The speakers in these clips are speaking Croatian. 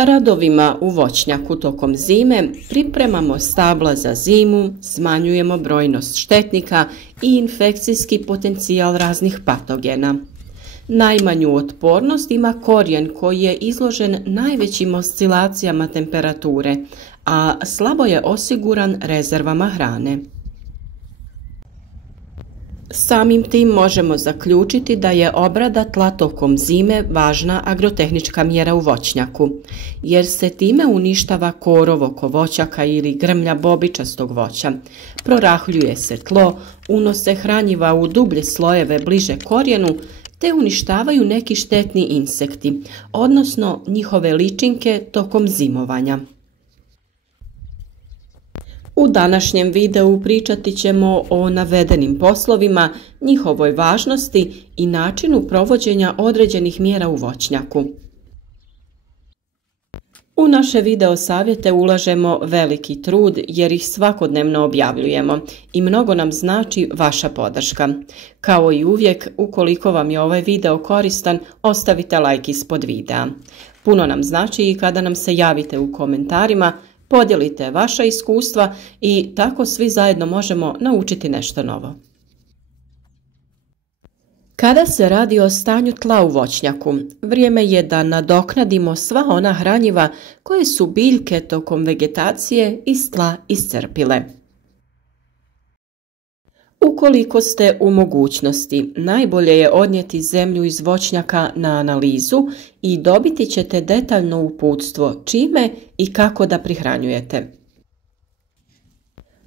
Radovima u voćnjaku tokom zime pripremamo stabla za zimu, smanjujemo brojnost štetnika i infekcijski potencijal raznih patogena. Najmanju otpornost ima korijen koji je izložen najvećim oscilacijama temperature, a slabo je osiguran rezervama hrane. Samim tim možemo zaključiti da je obrada tla tokom zime važna agrotehnička mjera u voćnjaku, jer se time uništava korov oko voćaka ili grmlja bobičastog voća, prorahljuje se tlo, unose hranjiva u dublje slojeve bliže korijenu, te uništavaju neki štetni insekti, odnosno njihove ličinke tokom zimovanja. U današnjem videu pričati ćemo o navedenim poslovima, njihovoj važnosti i načinu provođenja određenih mjera u voćnjaku. U naše video savjete ulažemo veliki trud jer ih svakodnevno objavljujemo i mnogo nam znači vaša podrška. Kao i uvijek, ukoliko vam je ovaj video koristan, ostavite like ispod videa. Puno nam znači i kada nam se javite u komentarima, podijelite vaša iskustva i tako svi zajedno možemo naučiti nešto novo. Kada se radi o stanju tla u voćnjaku, vrijeme je da nadoknadimo sva ona hranjiva koje su biljke tokom vegetacije iz tla iscrpile. Ukoliko ste u mogućnosti, najbolje je odnijeti zemlju iz voćnjaka na analizu i dobiti ćete detaljno uputstvo čime i kako da prihranjujete.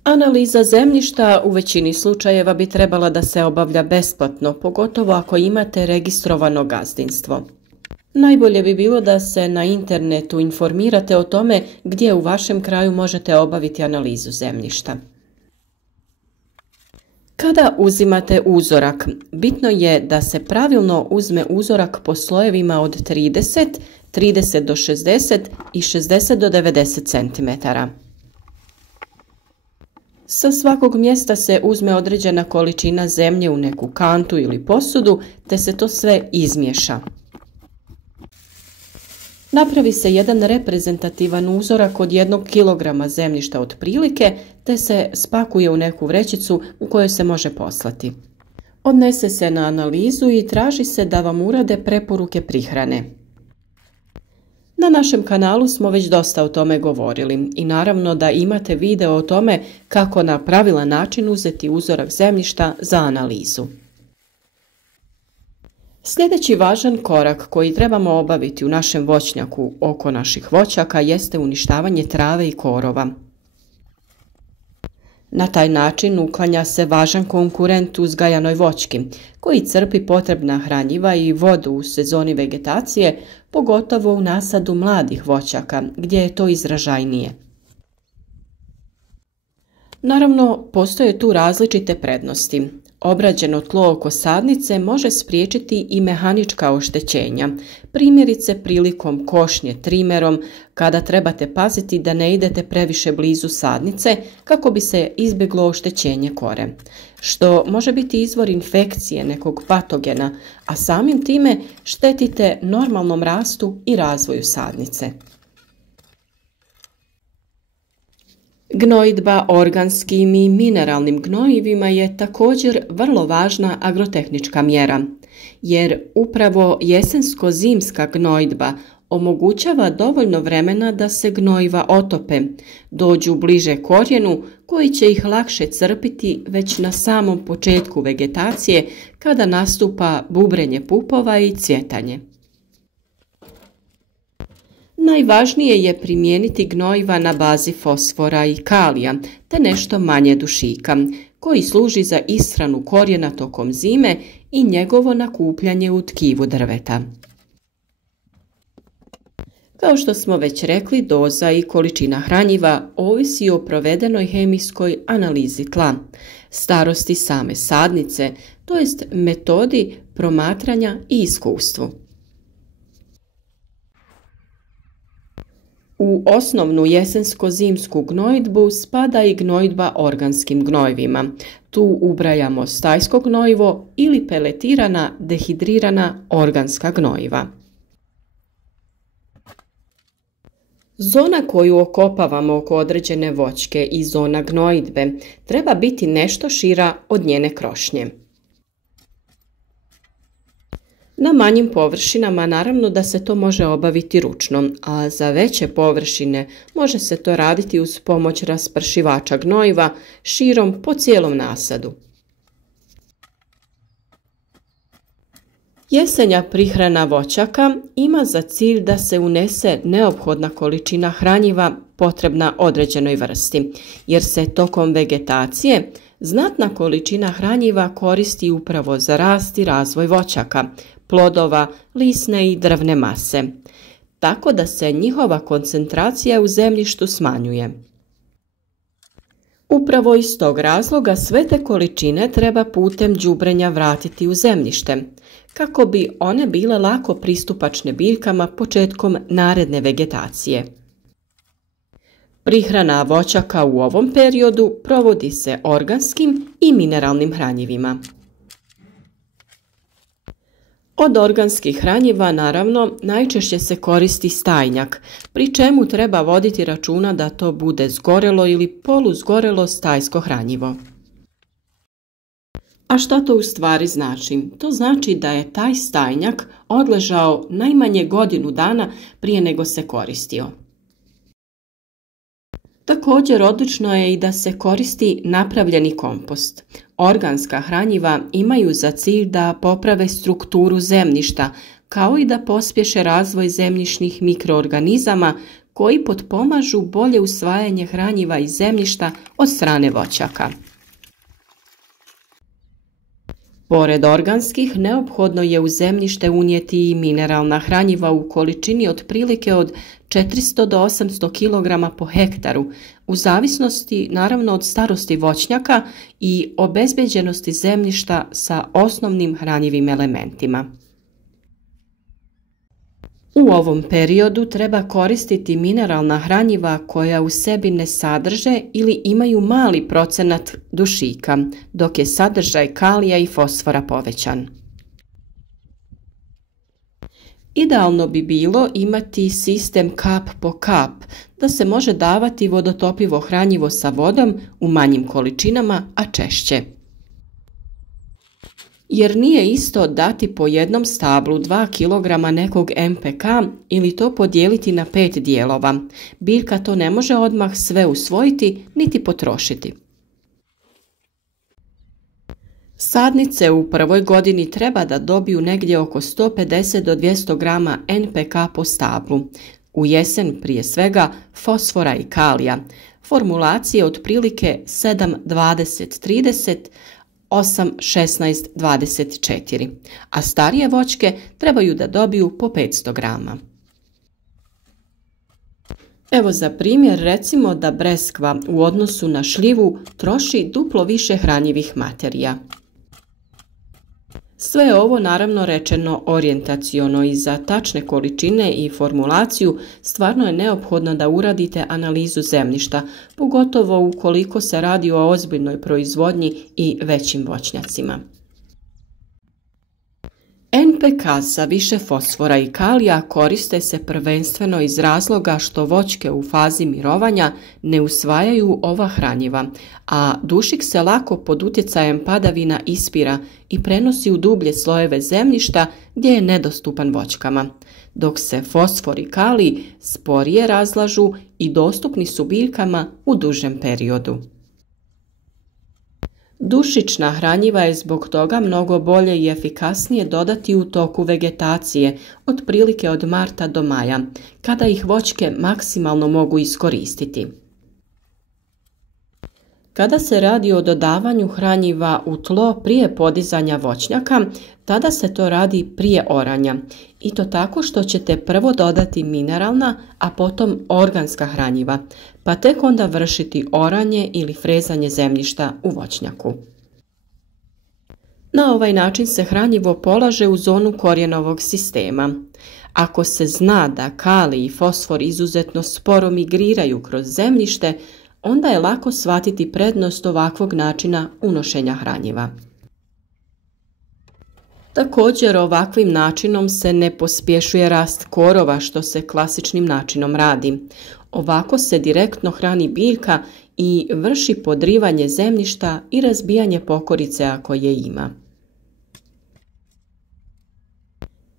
Analiza zemljišta u većini slučajeva bi trebala da se obavlja besplatno, pogotovo ako imate registrovano gazdinstvo. Najbolje bi bilo da se na internetu informirate o tome gdje u vašem kraju možete obaviti analizu zemljišta. Kada uzimate uzorak, bitno je da se pravilno uzme uzorak po slojevima od 30, 30 do 60 i 60 do 90 cm. Sa svakog mjesta se uzme određena količina zemlje u neku kantu ili posudu, te se to sve izmiješa. Napravi se jedan reprezentativan uzorak od 1 kg zemljišta otprilike, te se spakuje u neku vrećicu u kojoj se može poslati. Odnese se na analizu i traži se da vam urade preporuke prihrane. Na našem kanalu smo već dosta o tome govorili i naravno da imate video o tome kako na pravilan način uzeti uzorak zemljišta za analizu. Sljedeći važan korak koji trebamo obaviti u našem voćnjaku oko naših voćaka jeste uništavanje trave i korova. Na taj način uklanja se važan konkurent uzgajanoj voćki, koji crpi potrebna hranjiva i vodu u sezoni vegetacije, pogotovo u nasadu mladih voćaka, gdje je to izražajnije. Naravno, postoje tu različite prednosti. Obrađeno tlo oko sadnice može spriječiti i mehanička oštećenja, primjerice prilikom košnje trimerom, kada trebate paziti da ne idete previše blizu sadnice kako bi se izbjeglo oštećenje kore, što može biti izvor infekcije nekog patogena, a samim time štetite normalnom rastu i razvoju sadnice. Gnojidba organskim i mineralnim gnojivima je također vrlo važna agrotehnička mjera, jer upravo jesensko-zimska gnojidba omogućava dovoljno vremena da se gnojiva otope, dođu bliže korijenu koji će ih lakše crpiti već na samom početku vegetacije kada nastupa bubrenje pupova i cvjetanje. Najvažnije je primijeniti gnojiva na bazi fosfora i kalija, te nešto manje dušika, koji služi za ishranu korijena tokom zime i njegovo nakupljanje u tkivu drveta. Kao što smo već rekli, doza i količina hranjiva ovisi o provedenoj hemijskoj analizi tla, starosti same sadnice, to jest metodi promatranja i iskustvu. U osnovnu jesensko-zimsku gnojidbu spada i gnojidba organskim gnojivima. Tu ubrajamo stajsko gnojivo ili peletirana dehidrirana organska gnojiva. Zona koju okopavamo oko određene voćke i zona gnojidbe treba biti nešto šira od njene krošnje. Na manjim površinama naravno da se to može obaviti ručno, a za veće površine može se to raditi uz pomoć raspršivača gnojiva širom po cijelom nasadu. Jesenja prihrana voćaka ima za cilj da se unese neophodna količina hranjiva potrebna određenoj vrsti, jer se tokom vegetacije znatna količina hranjiva koristi upravo za rast i razvoj voćaka, plodova, lisne i drvne mase, tako da se njihova koncentracija u zemljištu smanjuje. Upravo iz tog razloga sve te količine treba putem đubrenja vratiti u zemljište, kako bi one bile lako pristupačne biljkama početkom naredne vegetacije. Prihrana voćaka u ovom periodu provodi se organskim i mineralnim hranjivima. Od organskih hranjiva naravno najčešće se koristi stajnjak, pri čemu treba voditi računa da to bude zgorelo ili poluzgorelo stajsko hranjivo. A šta to u stvari znači? To znači da je taj stajnjak odležao najmanje godinu dana prije nego se koristio. Također odlično je i da se koristi napravljeni kompost. Organska hranjiva imaju za cilj da poprave strukturu zemljišta, kao i da pospješe razvoj zemljišnih mikroorganizama koji potpomažu bolje usvajanje hranjiva iz zemljišta od strane voćaka. Pored organskih, neophodno je u zemljište unijeti i mineralna hranjiva u količini otprilike od 400 do 800 kg po hektaru, u zavisnosti naravno od starosti voćnjaka i obezbeđenosti zemljišta sa osnovnim hranjivim elementima. U ovom periodu treba koristiti mineralna hranjiva koja u sebi ne sadrže ili imaju mali procenat dušika, dok je sadržaj kalija i fosfora povećan. Idealno bi bilo imati sistem kap po kap, da se može davati vodotopivo hranjivo sa vodom u manjim količinama, a češće. Jer nije isto dati po jednom stablu 2 kg nekog NPK ili to podijeliti na 5 dijelova. Biljka to ne može odmah sve usvojiti niti potrošiti. Sadnice u prvoj godini treba da dobiju negdje oko 150 do 200 g NPK po stablu. U jesen prije svega fosfora i kalija. Formulacije otprilike 7-20-30, 8-16-24, a starije voćke trebaju da dobiju po 500 g. Evo za primjer recimo da breskva u odnosu na šljivu troši duplo više hranjivih materija. Sve je ovo naravno rečeno orijentaciono i za tačne količine i formulaciju stvarno je neophodno da uradite analizu zemljišta, pogotovo ukoliko se radi o ozbiljnoj proizvodnji i većim voćnjacima. NPK sa više fosfora i kalija koriste se prvenstveno iz razloga što voćke u fazi mirovanja ne usvajaju ova hranjiva, a dušik se lako pod utjecajem padavina ispira i prenosi u dublje slojeve zemljišta gdje je nedostupan voćkama, dok se fosfor i kalij sporije razlažu i dostupni su biljkama u dužem periodu. Dušična hranjiva je zbog toga mnogo bolje i efikasnije dodati u toku vegetacije, otprilike od marta do maja, kada ih voćke maksimalno mogu iskoristiti. Kada se radi o dodavanju hranjiva u tlo prije podizanja voćnjaka, tada se to radi prije oranja, i to tako što ćete prvo dodati mineralna, a potom organska hranjiva, pa tek onda vršiti oranje ili frezanje zemljišta u voćnjaku. Na ovaj način se hranjivo polaže u zonu korijenovog sistema. Ako se zna da kalij i fosfor izuzetno sporo migriraju kroz zemljište, onda je lako shvatiti prednost ovakvog načina unošenja hranjiva. Također, ovakvim načinom se ne pospješuje rast korova što se klasičnim načinom radi. Ovako se direktno hrani biljka i vrši podrivanje zemljišta i razbijanje pokorice ako je ima.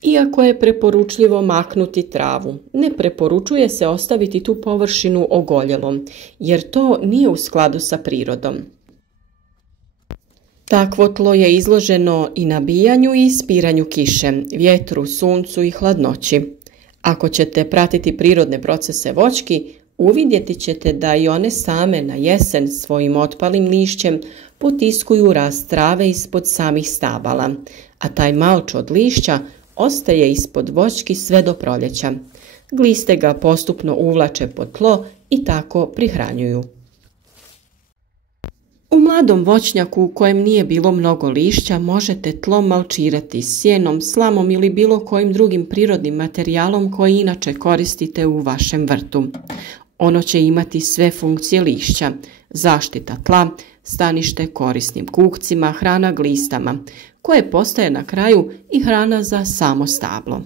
Iako je preporučljivo maknuti travu, ne preporučuje se ostaviti tu površinu ogoljelom, jer to nije u skladu sa prirodom. Takvo tlo je izloženo i nabijanju i ispiranju kiše, vjetru, suncu i hladnoći. Ako ćete pratiti prirodne procese voćki, uvidjeti ćete da i one same na jesen svojim otpalim lišćem potiskuju rast trave ispod samih stabala, a taj malč od lišća ostaje ispod voćki sve do proljeća. Gliste ga postupno uvlače pod tlo i tako prihranjuju. U mladom voćnjaku u kojem nije bilo mnogo lišća možete tlo malčirati sjenom, slamom ili bilo kojim drugim prirodnim materijalom koji inače koristite u vašem vrtu. Ono će imati sve funkcije lišća, zaštita tla, stanište korisnim kukcima, hrana glistama, koje postaje na kraju i hrana za samo stablo.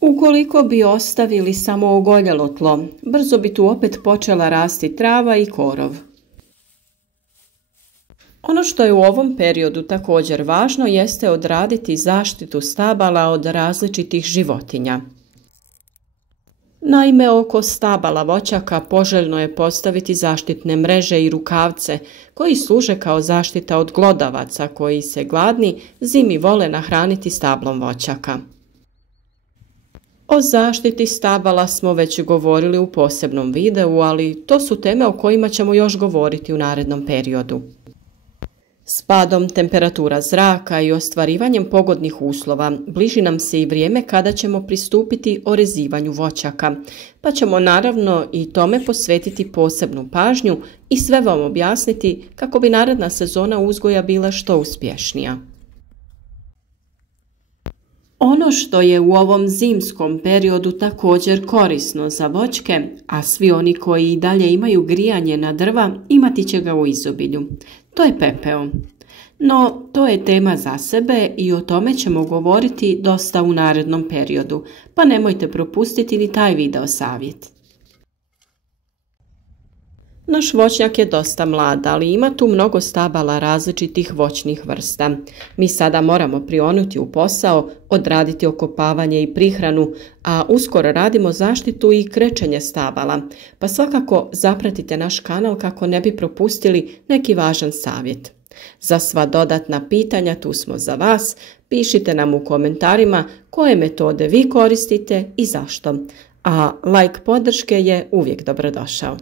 Ukoliko bi ostavili samo ogoljelo tlo, brzo bi tu opet počela rasti trava i korov. Ono što je u ovom periodu također važno jeste odraditi zaštitu stabala od različitih životinja. Naime, oko stabala voćaka poželjno je postaviti zaštitne mreže i rukavce koji služe kao zaštita od glodavaca koji se gladni zimi vole nahraniti stablom voćaka. O zaštiti stabala smo već govorili u posebnom videu, ali to su teme o kojima ćemo još govoriti u narednom periodu. S padom temperatura zraka i ostvarivanjem pogodnih uslova bliži nam se i vrijeme kada ćemo pristupiti orezivanju voćaka, pa ćemo naravno i tome posvetiti posebnu pažnju i sve vam objasniti kako bi naredna sezona uzgoja bila što uspješnija. Ono što je u ovom zimskom periodu također korisno za voćke, a svi oni koji i dalje imaju grijanje na drva imati će ga u izobilju. To je pepeo. No, to je tema za sebe i o tome ćemo govoriti dosta u narednom periodu, pa nemojte propustiti ni taj video savjet. Naš voćnjak je dosta mlad, ali ima tu mnogo stabala različitih voćnih vrsta. Mi sada moramo prionuti u posao, odraditi okopavanje i prihranu, a uskoro radimo zaštitu i krečenje stabala, pa svakako zapratite naš kanal kako ne bi propustili neki važan savjet. Za sva dodatna pitanja tu smo za vas, pišite nam u komentarima koje metode vi koristite i zašto, a like podrške je uvijek dobrodošao.